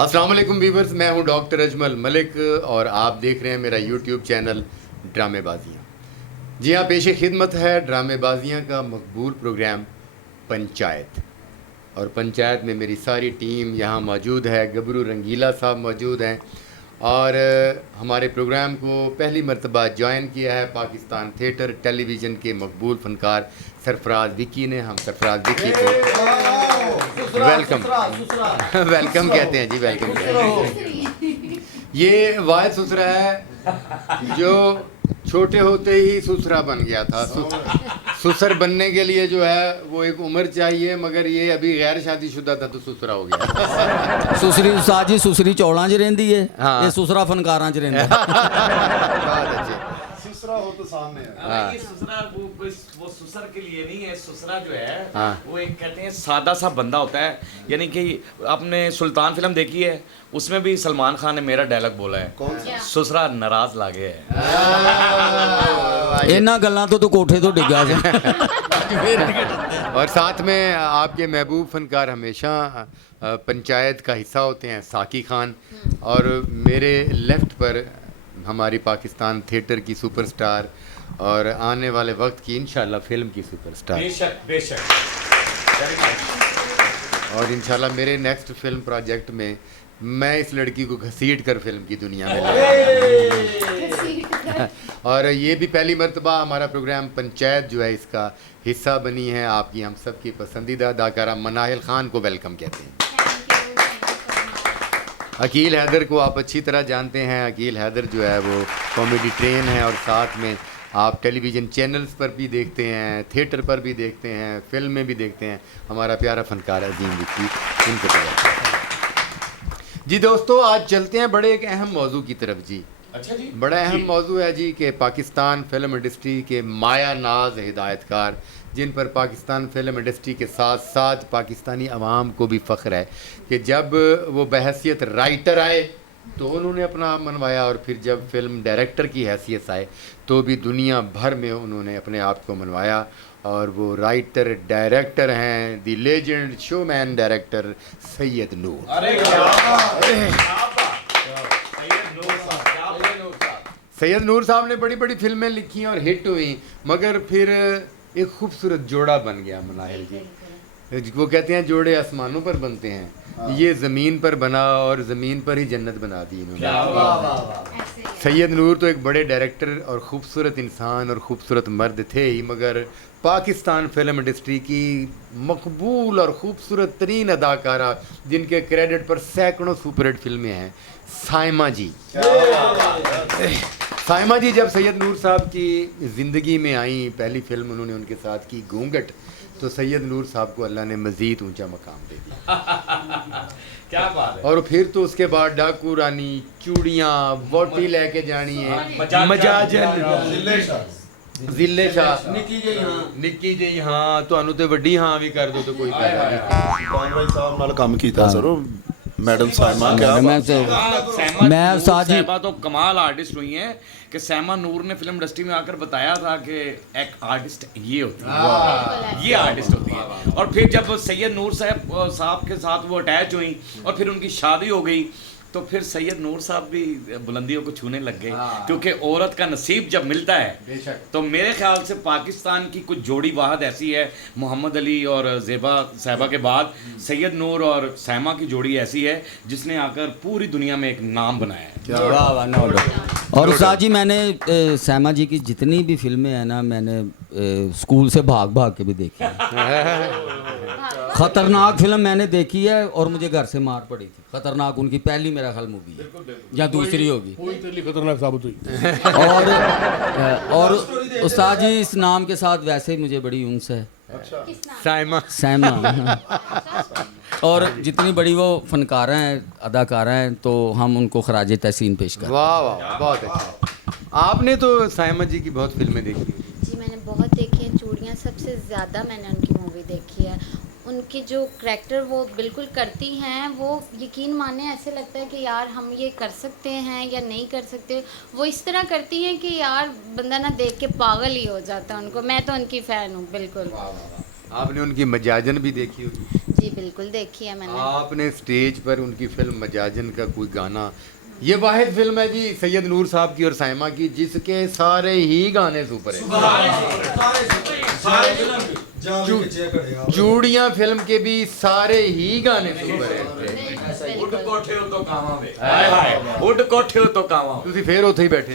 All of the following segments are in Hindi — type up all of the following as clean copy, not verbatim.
अस्सलाम वालेकुम व्यूवर्स, मैं हूं डॉक्टर अजमल मलिक और आप देख रहे हैं मेरा यूट्यूब चैनल ड्रामेबाजियाँ। जी हाँ, पेश खिदमत है ड्रामेबाजियाँ का मकबूल प्रोग्राम पंचायत। और पंचायत में मेरी सारी टीम यहाँ मौजूद है। गबरू रंगीला साहब मौजूद हैं और हमारे प्रोग्राम को पहली मरतबा ज्वाइन किया है पाकिस्तान थिएटर टेलीविज़न के मकबूल फ़नकार सरफराज विक्की ने। हम सरफराज विक्की को वेलकम वेलकम कहते हैं जी, वेलकम कहते हैं। ये वाहिद सुसरा है जो छोटे होते ही सुसरा बन गया था। सुसर बनने के लिए जो है वो एक उम्र चाहिए, मगर ये अभी गैर शादीशुदा था तो सुसरा हो गया। सुसरी उस्ताद जी, सुसरी चौड़ां च रहिंदी है, हाँ। ये सुसरा फनकारां च रहिंदा। बहुत अच्छे। सुसरा हो तो सामने है। हाँ। ये सुसरा वो सुसर के लिए नहीं है। सुसरा जो है हाँ। वो एक कहते हैं सादा सा बंदा होता है। यानी कि आपने सुल्तान फिल्म देखी है, उसमें भी सलमान खान ने मेरा डायलॉग बोला है, कौन सा? सुसरा नाराज लागे है। इन्हां गल्लां तो कोठे तो डिग्गा सी। और साथ में आपके महबूब फनकार हमेशा पंचायत का हिस्सा होते हैं, साकी खान। और मेरे लेफ्ट पर हमारी पाकिस्तान थिएटर की सुपरस्टार और आने वाले वक्त की इंशाल्लाह फिल्म की सुपरस्टार, बेशक बेशक। और इंशाल्लाह मेरे नेक्स्ट फिल्म प्रोजेक्ट में मैं इस लड़की को घसीट कर फिल्म की दुनिया में लाऊंगा। और ये भी पहली मर्तबा हमारा प्रोग्राम पंचायत जो है इसका हिस्सा बनी है आपकी हम सब की पसंदीदा अदाकारा मनाहिल खान को वेलकम कहते हैं। अकील हैदर को आप अच्छी तरह जानते हैं। अकील हैदर जो है वो कॉमेडी ट्रेन है और साथ में आप टेलीविज़न चैनल्स पर भी देखते हैं, थिएटर पर भी देखते हैं, फिल्म में भी देखते हैं। हमारा प्यारा फनकार अजीम विक्की, इनके तरफ। जी दोस्तों, आज चलते हैं बड़े एक अहम मौजू की तरफ। जी अच्छा जी, बड़ा अहम मौजू है जी कि पाकिस्तान फिल्म इंडस्ट्री के माया नाज हिदायतकार, जिन पर पाकिस्तान फिल्म इंडस्ट्री के साथ साथ पाकिस्तानी अवाम को भी फ़ख्र है कि जब वो बहैसियत राइटर आए तो उन्होंने अपना मनवाया, और फिर जब फिल्म डायरेक्टर की हैसियत आए तो भी दुनिया भर में उन्होंने अपने आप को मनवाया। और वो राइटर डायरेक्टर हैं the legend showman director Syed Noor. अरे सैयद नूर साहब ने बड़ी बड़ी फिल्में लिखी और हिट हुई, मगर फिर एक खूबसूरत जोड़ा बन गया मनाहिल जी। वो कहते हैं जोड़े आसमानों पर बनते हैं, ये ज़मीन पर बना और ज़मीन पर ही जन्नत बना दी इन्होंने। सैयद नूर तो एक बड़े डायरेक्टर और ख़ूबसूरत इंसान और ख़ूबसूरत मर्द थे ही, मगर पाकिस्तान फिल्म इंडस्ट्री की मकबूल और ख़ूबसूरत तरीन अदाकारा जिनके क्रेडिट पर सैकड़ों सुपरहिट फिल्में हैं, साइमा जी। साइमा जी जब सैयद नूर साहब की ज़िंदगी में आई, पहली फिल्म उन्होंने उनके साथ की घूंघट, तो सैयद नूर साहब को अल्लाह ने मज़ीद ऊंचा मकाम दे दिया। क्या बात है। और फिर तो उसके बाद डाकू रानी, चूड़ियाँ, वोटी लेके जानी है, मजाजन, जिले शाह, निक्की जी हाँ, ਤੁਹਾਨੂੰ ਤੇ ਵੱਡੀ ਹਾਂ ਵੀ कर दो तो कोई फायदा नहीं। कौन भाई साहब नाल काम कीता सर मैडम साइमा क्या मैं उस्ताद जी सैमा तो कमाल आर्टिस्ट हुई हैं कि सैमा नूर ने फिल्म इंडस्ट्री में आकर बताया था कि एक आर्टिस्ट ये होती है, ये आर्टिस्ट होती है। और फिर जब सैयद नूर साहब के साथ वो अटैच हुई और फिर उनकी शादी हो गई, तो फिर सैयद नूर साहब भी बुलंदियों को छूने लग गए। क्योंकि औरत का नसीब जब मिलता है तो मेरे ख्याल से पाकिस्तान की कुछ जोड़ी वाहद ऐसी है, मोहम्मद अली और ज़ेबा साहिबा के बाद सैयद नूर और सैमा की जोड़ी ऐसी है जिसने आकर पूरी दुनिया में एक नाम बनाया है। वाह वाह, नो डाउट। और उस्ताद जी मैंने सैमा जी की जितनी भी फिल्में हैं ना, मैंने स्कूल से भाग भाग के भी देखी है। खतरनाक फिल्म मैंने देखी है और मुझे घर से मार पड़ी थी। खतरनाक उनकी पहली मेरा ख्याल मूवी है या दूसरी होगी, खतरनाक साबित हुई। और उस्ताद जी इस नाम के साथ वैसे ही मुझे बड़ी उनस है, साइमा। सैमा। और जितनी बड़ी वो फनकारा हैं, अदाकारा हैं, तो हम उनको खराज तहसीन पेश करें। वाह वाह, बहुत अच्छा। आपने तो साइमा जी की बहुत फिल्में देखी। जी मैंने बहुत देखी हैं। चूड़ियाँ सबसे ज़्यादा मैंने उनकी मूवी देखी है। उनकी जो करैक्टर वो बिल्कुल करती हैं, वो यकीन माने ऐसे लगता है कि यार हम ये कर सकते हैं या नहीं कर सकते। वो इस तरह करती हैं कि यार बंदा ना देख के पागल ही हो जाता है उनको। मैं तो उनकी फ़ैन हूँ बिल्कुल। आपने उनकी मजाजन भी देखी होगी। जी बिल्कुल देखी है मैंने। आपने स्टेज पर उनकी फिल्म मजाजन का कोई गाना, ये वाहिद फिल्म है जी सैयद नूर साहब की और साइमा की जिसके सारे ही गाने सुपर है। चूड़ियां फिल्म के भी सारे ही गाने सुपर है। ਉੱਡ ਕੋਠੇ ਉਤੋਂ ਕਾਵਾਂ ਵੇ ਹਾਏ ਹਾਏ ਉੱਡ ਕੋਠੇ ਉਤੋਂ ਕਾਵਾਂ ਤੁਸੀਂ ਫੇਰ ਉੱਥੇ ਹੀ ਬੈਠੇ।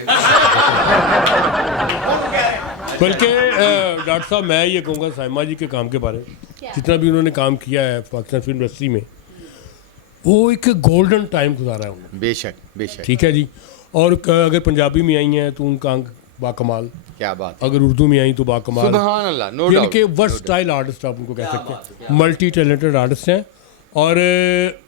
बल्कि डॉक्टर साहब मैं ये कहूँगा साइमा जी के काम के बारे में, जितना भी उन्होंने काम किया है पाकिस्तान फिल्म इंडस्ट्री में, वो एक गोल्डन टाइम गुजारा है उन्होंने। बेशक बेशक। ठीक है जी। और अगर पंजाबी में आई हैं तो उनका अंक बाकमाल, क्या बात है। अगर उर्दू में आई तो बाकमाल। सुभान अल्लाह, नो यानी डाउट। कि वर्सटाइल आर्टिस्ट आप उनको कह सकते हैं, मल्टी टैलेंटेड आर्टिस्ट हैं। और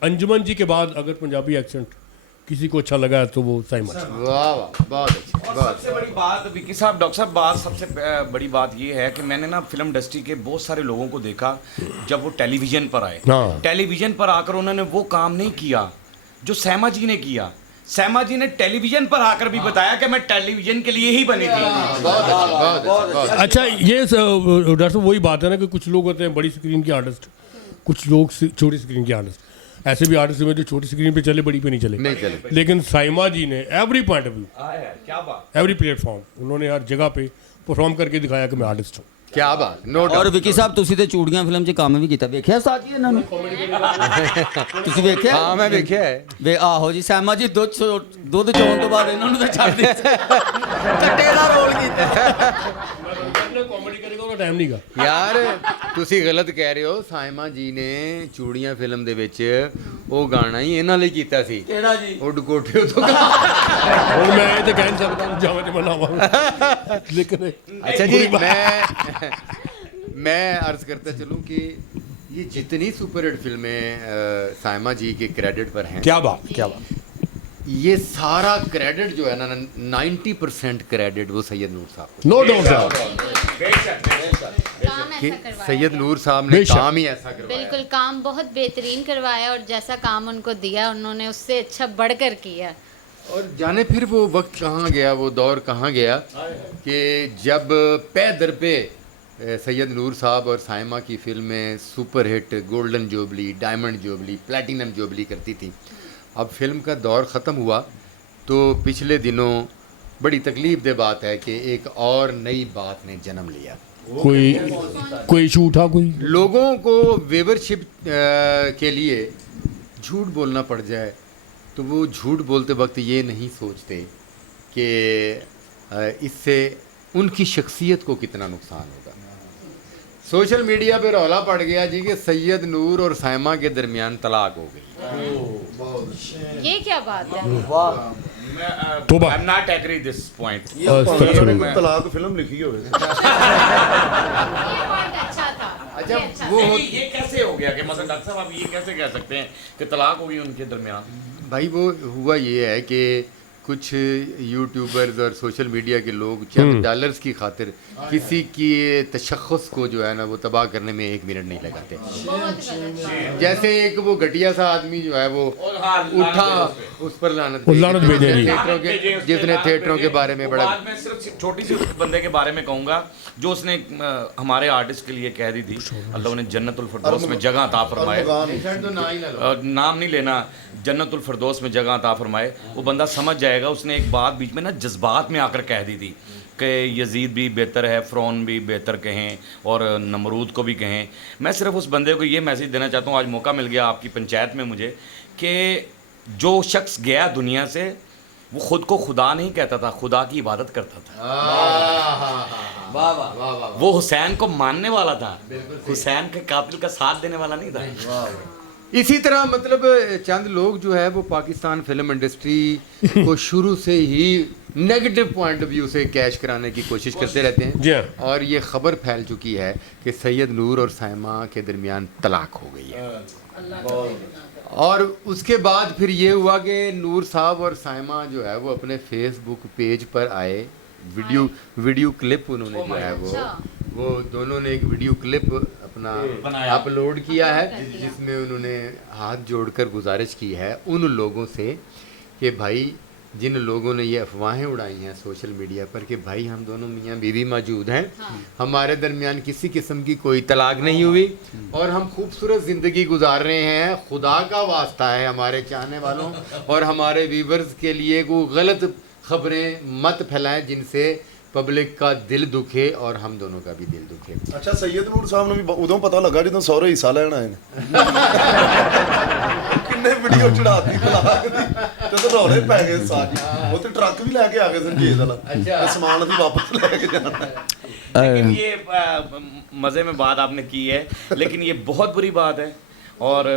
अंजुमन जी के बाद अगर पंजाबी एक्सेंट किसी को अच्छा लगा तो वो साइमा जी। वाह वाह, बहुत अच्छी और बहुत सबसे बड़ी बात विक्की साहब, डॉक्टर साहब, बात सबसे बड़ी बात ये है कि मैंने ना फिल्म इंडस्ट्री के बहुत सारे लोगों को देखा जब वो टेलीविजन पर आए, हाँ। टेलीविजन पर आकर उन्होंने वो काम नहीं किया जो सैमा जी ने किया। सैमा जी ने टेलीविजन पर आकर भी बताया कि मैं टेलीविजन के लिए ही बनी थी। बहुत अच्छा ये डॉक्टर साहब वही बात है ना कि कुछ लोग होते हैं बड़ी स्क्रीन के आर्टिस्ट, कुछ लोग छोटी स्क्रीन के आर्टिस्ट। ऐसे भी आर्टिस्ट में जो छोटी स्क्रीन पे चले बड़ी पे नहीं चले, नहीं चले। लेकिन साइमा जी ने एवरी पॉइंट ऑफ व्यू, क्या बात। एवरी प्लेटफॉर्म उन्होंने हर जगह पे परफॉर्म करके दिखाया कि मैं आर्टिस्ट हूँ। क्या बात, नो और डाउट। विकी ਸਾਹਿਬ ਤੁਸੀਂ ਤੇ ਚੂੜੀਆਂ ਫਿਲਮ 'ਚ ਕੰਮ ਵੀ ਕੀਤਾ, ਵੇਖਿਆ ਉਸਤਾਦ ਜੀ ਇਹਨਾਂ ਨੂੰ? ਤੁਸੀਂ ਵੇਖਿਆ? हाँ मैं देखा है। ਵੇ ਆਹੋ ਜੀ ਸੈਮਾ ਜੀ ਦੁੱਧ ਚੋਣ ਤੋਂ ਬਾਅਦ ਇਹਨਾਂ ਨੂੰ ਤਾਂ ਛੱਡ ਦਿੱਤਾ, ਕੱਟੇ ਦਾ ਰੋਲ ਕੀਤਾ। कॉमेडी करेगा ਉਹਦਾ ਟਾਈਮ ਨਹੀਂਗਾ। ਯਾਰ ਤੁਸੀਂ ਗਲਤ ਕਹਿ ਰਹੇ ਹੋ। ਸਾਇਮਾ ਜੀ ਨੇ ਚੂੜੀਆਂ ਫਿਲਮ ਦੇ ਵਿੱਚ ਉਹ ਗਾਣਾ ਹੀ ਇਹਨਾਂ ਲਈ ਕੀਤਾ ਸੀ। ਕਿਹੜਾ ਜੀ? ਉੱਡ ਕੋਠੇ ਤੋਂ। ਹੁਣ ਮੈਂ ਇਹ ਤਾਂ ਕਹਿ ਨਹੀਂ ਸਕਦਾ ਜਾਵਾਂ ਤੇ ਮਨਾਵਾਂ, ਲੇਕਿਨ अच्छा जी, मैं अर्ज करता चलूं कि ये जितनी सुपरहिट फिल्में सायमा जी के क्रेडिट पर हैं, क्या बात, क्या बात। ये सारा क्रेडिट जो है ना 90% क्रेडिट वो सैयद नूर साहब को। नो डाउट साहब। काम कि ऐसा करवाया। सैयद नूर साहब ने बेशक। काम ही ऐसा करवाया। बिल्कुल काम बहुत बेहतरीन करवाया और जैसा काम उनको दिया उन्होंने उससे अच्छा बढ़कर किया। और जाने फिर वो वक्त कहाँ गया, वो दौर कहाँ गया कि जब पे दर पे सैयद नूर साहब और साइमा की फिल्में superhit, golden jubilee, diamond jubilee, platinum jubilee करती थी। अब फिल्म का दौर ख़त्म हुआ तो पिछले दिनों बड़ी तकलीफ दे बात है कि एक और नई बात ने जन्म लिया। कोई इशू उठा, कोई लोगों को वेवरशिप के लिए झूठ बोलना पड़ जाए तो वो झूठ बोलते वक्त ये नहीं सोचते कि इससे उनकी शख्सियत को कितना नुकसान होगा। सोशल मीडिया पे रौला पड़ गया जी कि सैयद नूर और साइमा के दरमियान तलाक हो गई। ये क्या बात है? तौबा। I am not agree this point. उन्होंने तलाक फिल्म लिखी हो ये पॉइंट अच्छा था। अच्छा, ये अच्छा वो था। ये कैसे हो गया कि मतलब डॉक्टर साहब आप ये कैसे कह सकते हैं कि तलाक हो गई उनके दरमियान? भाई वो हुआ ये है कि कुछ यूट्यूबर्स और सोशल मीडिया के लोग चंद डॉलर्स की खातिर किसी की तशख़्ख़ुस को जो है ना वो तबाह करने में 1 मिनट नहीं लगाते। बहुत गलत बात। जैसे एक वो घटिया सा आदमी जो है वो उठा उस पर लानत भेजे जी। जिसने थिएटरों के बारे में बड़ा। बाद में सिर्फ छोटी सी उस बंदे के बारे में कहूँगा जो उसने हमारे आर्टिस्ट के लिए कह दी थी, अल्लाह उन्हें जन्नतुल फिरदौस में जगह अता फरमाए। तो ना ही ना लो। नाम नहीं लेना, जन्नतुल फिरदौस में जगह अता फरमाए। वो बंदा समझ जाएगा। उसने एक बात बीच में ना जज्बात में आकर कह दी थी कि यजीद भी बेहतर है, फ़िरौन भी बेहतर कहें और नमरूद को भी कहें। मैं सिर्फ उस बंदे को ये मैसेज देना चाहता हूँ, आज मौका मिल गया आपकी पंचायत में मुझे, कि जो शख्स गया दुनिया से वो ख़ुद को खुदा नहीं कहता था, खुदा की इबादत करता था। वाह वाह वाह वाह। वो हुसैन को मानने वाला था, हुसैन के कातिल का साथ देने वाला नहीं था। इसी तरह मतलब चंद लोग जो है वो पाकिस्तान फिल्म इंडस्ट्री को शुरू से ही नेगेटिव पॉइंट ऑफ व्यू से कैश कराने की कोशिश करते रहते जी हैं। हाँ। और ये खबर फैल चुकी है कि सैयद नूर और साइमा के दरमियान तलाक हो गई है। और उसके बाद फिर ये हुआ कि नूर साहब और साइमा जो है वो अपने फेसबुक पेज पर आए, वीडियो क्लिप उन्होंने जो है वो दोनों ने एक वीडियो क्लिप अपना अपलोड किया है जिसमें उन्होंने हाथ जोड़कर गुजारिश की है उन लोगों से कि भाई जिन लोगों ने ये अफवाहें उड़ाई हैं सोशल मीडिया पर कि भाई हम दोनों मियाँ बीवी मौजूद हैं, हमारे दरमियान किसी किस्म की कोई तलाक नहीं हुई और हम खूबसूरत ज़िंदगी गुजार रहे हैं, खुदा का वास्ता है हमारे चाहने वालों और हमारे व्यूवर्स के लिए वो गलत खबरें मत फैलाएं जिनसे पब्लिक का दिल दुखे और हम दोनों का भी दिल दुखे। अच्छा सैयद नूर साहब ਨੂੰ ਵੀ ਉਦੋਂ ਪਤਾ ਲੱਗਾ ਜਦੋਂ ਸਹੁਰੇ ਹਿੱਸਾ ਲੈਣ ਆਏ ਨੇ ਕਿੰਨੇ ਵੀਡੀਓ ਚੜਾਤੀ ਤਲਾਕ ਦੀ ਤੇ ਰੌਲੇ ਪੈ ਗਏ ਸਾਰੇ ਉਹ ਤੇ ਟਰੱਕ ਵੀ ਲੈ ਕੇ ਆ ਗਏ ਸੰਜੀਤ ਵਾਲਾ ਤੇ ਸਮਾਨ ਵੀ ਵਾਪਸ ਲੈ ਕੇ ਜਾਣਾ लेकिन ये मज़े में बात आपने की है, लेकिन ये बहुत बुरी बात है और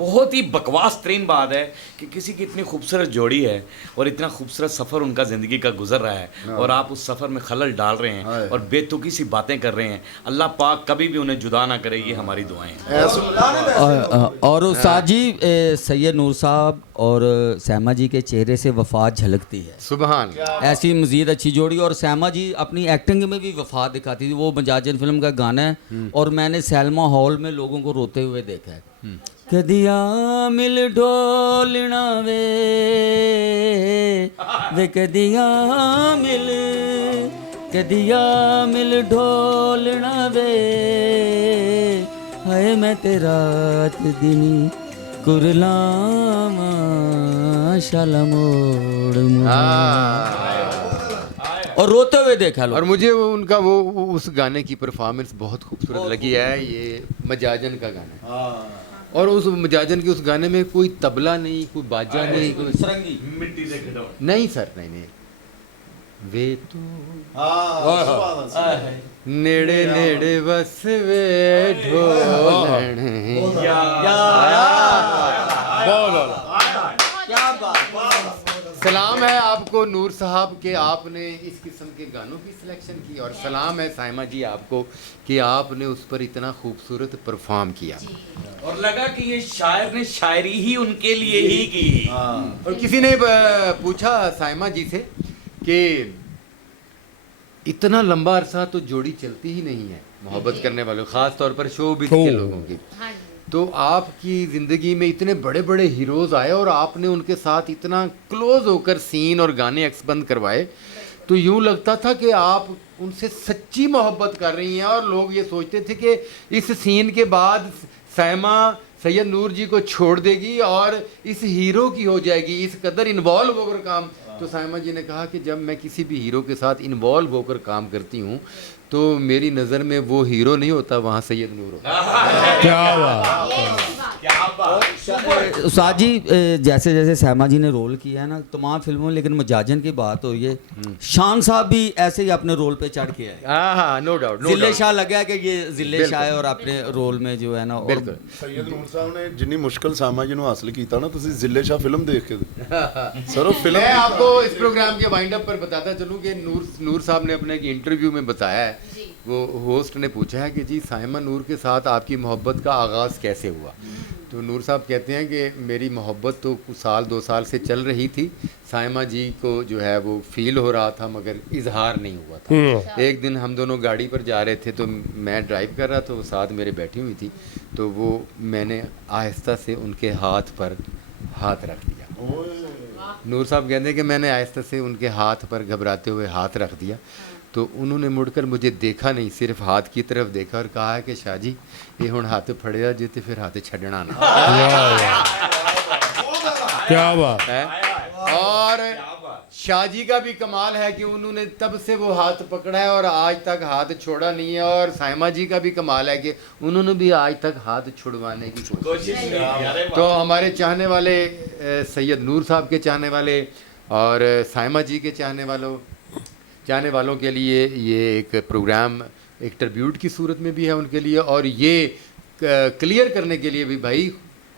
बहुत ही बकवास तरीन बात है कि किसी की इतनी खूबसूरत जोड़ी है और इतना खूबसूरत सफ़र उनका ज़िंदगी का गुजर रहा है और आप उस सफ़र में खलल डाल रहे हैं और बेतुकी सी बातें कर रहे हैं। अल्लाह पाक कभी भी उन्हें जुदा ना करे, ये हमारी दुआएं हैं। और उस्ताद जी सैयद नूर साहब और सैमा जी के चेहरे से वफात झलकती है। सुबहान ऐसी मज़ीद अच्छी जोड़ी। और सैमा जी अपनी एक्टिंग में भी वफात दिखाती थी। वो मजाजन फिल्म का गाना है और मैंने सैलमा हॉल में लोगों को रोते हुए देखा है। कदिया मिल ढोलना वे कदिया मिल ढोलना वे हाय मैं तेरा दिनी कुरलामा शाला मोड़ और रोते हुए देखा लोग। और मुझे वो उनका वो उस गाने की परफॉर्मेंस बहुत खूबसूरत लगी है। ये मजाजन का गाना है और उस मजाजन के उस गाने में कोई तबला नहीं, कोई बाजा नहीं, कोई सरंगी मिट्टी से खिलौने नहीं सर, नहीं वे तो नेड़े नेड़े बस वे ढोलण सलाम है आपको नूर साहब के आपने इस किस्म के गानों की सिलेक्शन की और सलाम है साइमा जी आपको कि आपने उस पर इतना खूबसूरत परफॉर्म किया और लगा कि ये शायर ने शायरी ही उनके लिए ही की। और किसी ने पूछा साइमा जी से कि इतना लंबा अरसा तो जोड़ी चलती ही नहीं है मोहब्बत करने वालों, खास तौर पर शोबिज़ के लोगों की, तो आपकी ज़िंदगी में इतने बड़े बड़े हीरोज़ आए और आपने उनके साथ इतना क्लोज होकर सीन और गाने एक्सबंद करवाए तो यूँ लगता था कि आप उनसे सच्ची मोहब्बत कर रही हैं और लोग ये सोचते थे कि इस सीन के बाद सैमा सैयद नूर जी को छोड़ देगी और इस हीरो की हो जाएगी, इस कदर इन्वॉल्व होकर काम। तो साइमा जी ने कहा कि जब मैं किसी भी हीरो के साथ इन्वॉल्व होकर काम करती हूँ तो मेरी नज़र में वो हीरो नहीं होता, वहाँ सैयद नूर होता। क्या बात उस्ताद जी जैसे जैसे सैमा जी ने रोल किया है ना तमाम फिल्मों, लेकिन मजाजन की बात हो ये शान साहब भी ऐसे ही अपने रोल पे चढ़ के आए। हाँ नो डाउट, जिले शाह लगा कि ये जिले शाह है और अपने रोल में जो है ना बिल्कुल। ਸੈਯਦ ਨੂਰ ਸਾਹਿਬ ਨੇ ਜਿੰਨੀ ਮੁਸ਼ਕਲ ਸਾਮਾ ਜੀ ਨੂੰ ਹਾਸਲ ਕੀਤਾ ਨਾ ਤੁਸੀਂ ਜ਼ਿੱਲੇ ਸ਼ਾਹ ਫਿਲਮ ਦੇਖ ਕੇ ਸਰ ਉਹ ਫਿਲਮ मैं आपको इस प्रोग्राम के वाइंड अप पर बताता चलूँ कि नूर साहब ने अपने एक इंटरव्यू में बताया है, वो होस्ट ने पूछा है कि जी साइमा नूर के साथ आपकी मोहब्बत का आगाज़ कैसे हुआ। तो नूर साहब कहते हैं कि मेरी मोहब्बत तो कुछ साल 2 साल से चल रही थी, साइमा जी को जो है वो फील हो रहा था मगर इजहार नहीं हुआ था। एक दिन हम दोनों गाड़ी पर जा रहे थे तो मैं ड्राइव कर रहा था, वो साथ मेरे बैठी हुई थी, तो वो मैंने आहिस्ता से उनके हाथ पर हाथ रख दिया। नूर साहब कहते हैं कि मैंने आहिस्ता से उनके हाथ पर घबराते हुए हाथ रख दिया तो उन्होंने मुड़कर मुझे देखा नहीं, सिर्फ हाथ की तरफ देखा और कहा है कि शाह जी ये हुण हाथ फड़िया जे ते फिर हाथ छड़ना ना। क्या बात है। और शाह जी का भी कमाल है कि उन्होंने तब से वो हाथ पकड़ा है और आज तक हाथ छोड़ा नहीं है। और साइमा जी का भी कमाल है कि उन्होंने भी आज तक हाथ छुड़वाने की कोशिश की। तो हमारे चाहने वाले सैयद नूर साहब के चाहने वाले और साइमा जी के चाहने वालों के लिए ये एक प्रोग्राम एक ट्रिब्यूट की सूरत में भी है उनके लिए, और ये क्लियर करने के लिए भी भाई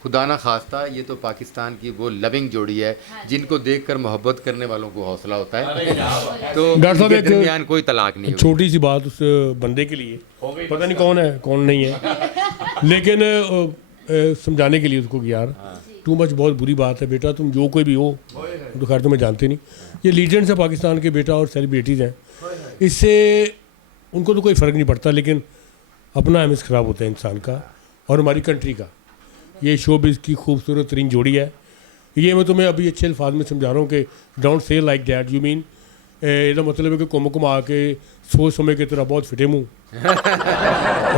खुदा ना खास्ता ये तो पाकिस्तान की वो लविंग जोड़ी है जिनको देखकर मोहब्बत करने वालों को हौसला होता है। तो डॉक्टर साहब इनके एक दरमियान कोई तलाक नहीं हुई। छोटी सी बात उस बंदे के लिए, पता नहीं कौन है कौन नहीं है, लेकिन समझाने के लिए उसको कि यार टू मच बहुत बुरी बात है बेटा, तुम जो कोई भी हो, तो खैर तुम्हें जानते नहीं, ये लीजेंड्स है पाकिस्तान के बेटा और सेलिब्रिटीज़ हैं, इससे उनको तो कोई फ़र्क नहीं पड़ता, लेकिन अपना इमेज ख़राब होता है इंसान का और हमारी कंट्री का। ये शोबिज़ की खूबसूरत तरीन जोड़ी है ये मैं तुम्हें अभी अच्छे अल्फाज में समझा रहा हूँ कि don't say like that, you mean ਇਹਦਾ मतलब है कि घुम घुमा के सोच समझ के तेरा बहुत फिटे मुँह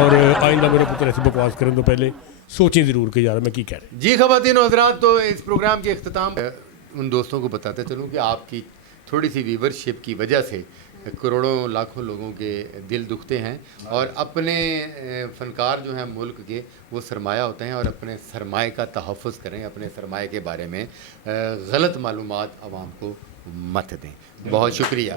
और आइंदा मेरे पुत्र ऐसी बकवास करने तो पहले सोचें ज़रूर कि यार मैं की कह रहा। जी ख़वातीन और हज़रात, तो इस प्रोग्राम के अख्ताम उन दोस्तों को बताते चलूँ कि आपकी थोड़ी सी व्यूवरशिप की वजह से करोड़ों लाखों लोगों के दिल दुखते हैं और अपने फ़नकार जो हैं मुल्क के वो सरमाया होते हैं और अपने सरमाए का तहफ़्फ़ुज़ करें, अपने सरमाए के बारे में गलत मालूमात आवाम को मत दें। बहुत शुक्रिया।